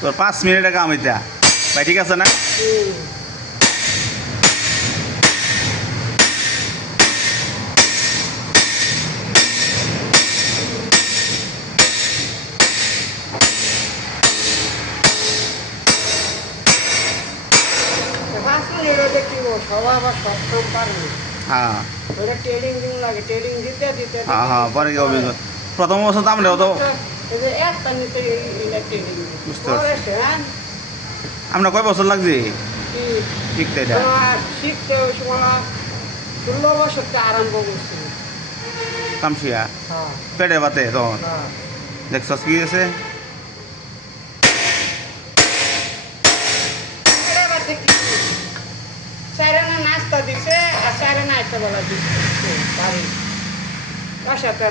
তোর 5 মিনিটের কাম এটা ভাই, ঠিক আছে না? হ্যাঁ হ্যাঁ হ্যাঁ, পরে কি অভিজ্ঞতা প্রথম অবস্থা তো আমরা তো বুঝতে পারছি। আমরা কয় বছর লাগছে শিখতে এটা? শিখতে 16 বছর আরম্ভ করছি কামশিয়া পেটে বাতে তখন দেখছস কি আছে? চাইরানা নাস্তা দিছে আর চাইরানা একটা বেলা দিছে বাড়ি বাসাতে